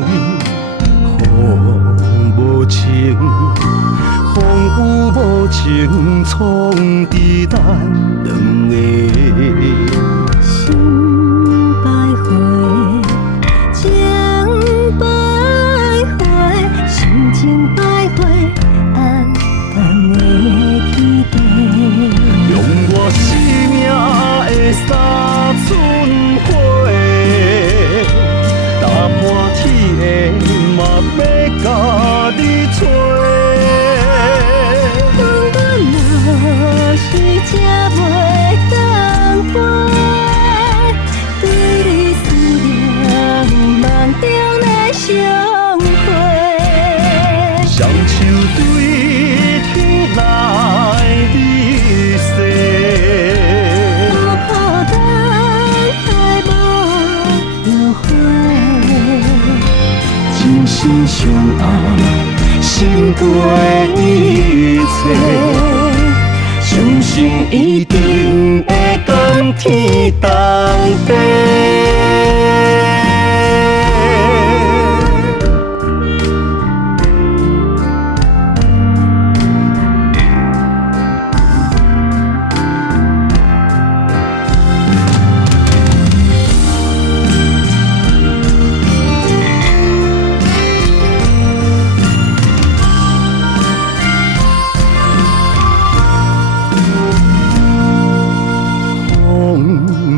情，雨无情，风雨无情，创伫咱两个。心百回，情百回，心情百回，暗淡的期待。用我生命的三寸火，打破天的嘛要甲你找。若是这袂当飞，对你思念梦中的相会，双手对天来你说，不怕等待无后悔，真心相爱，心过一切。相信一定会讲天同地。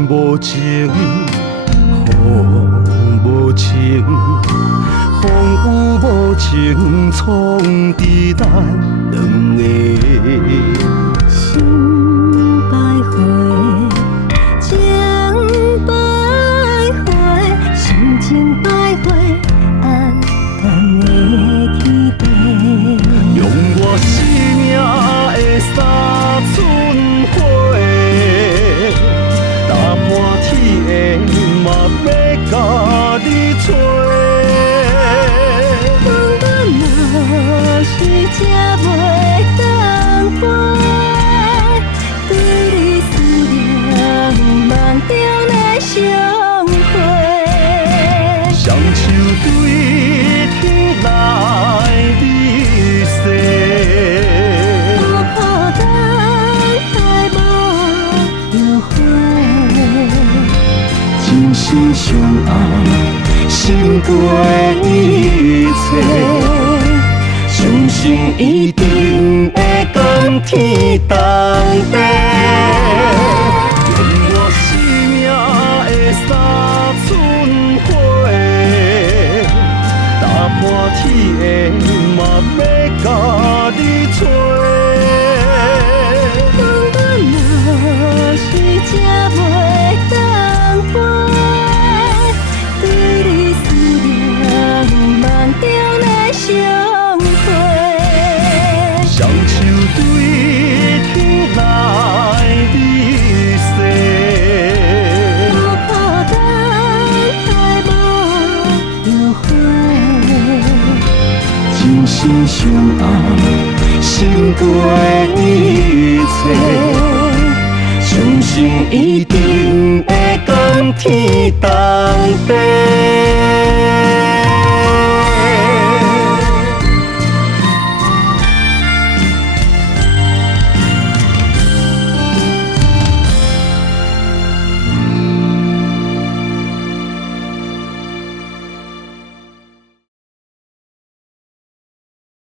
无情，雨无情，风雨无情，创伫咱两个。心百回，情百回，心情百回，暗淡的期待。用我生命的三寸火，打破天的嘛要甲你找。若是这袂当飞，对你思念梦中的相会，双手对天来你说，不怕等待无后悔，真心相爱，心过一切。相信一定会讲天同地，用我生命的三寸火，打破天的嘛要甲你找。若是这袂当飞，对你思念梦中的相会，双手对天来你说，不怕等待无后悔，真心相爱，心过一切。相信一定会讲天同地。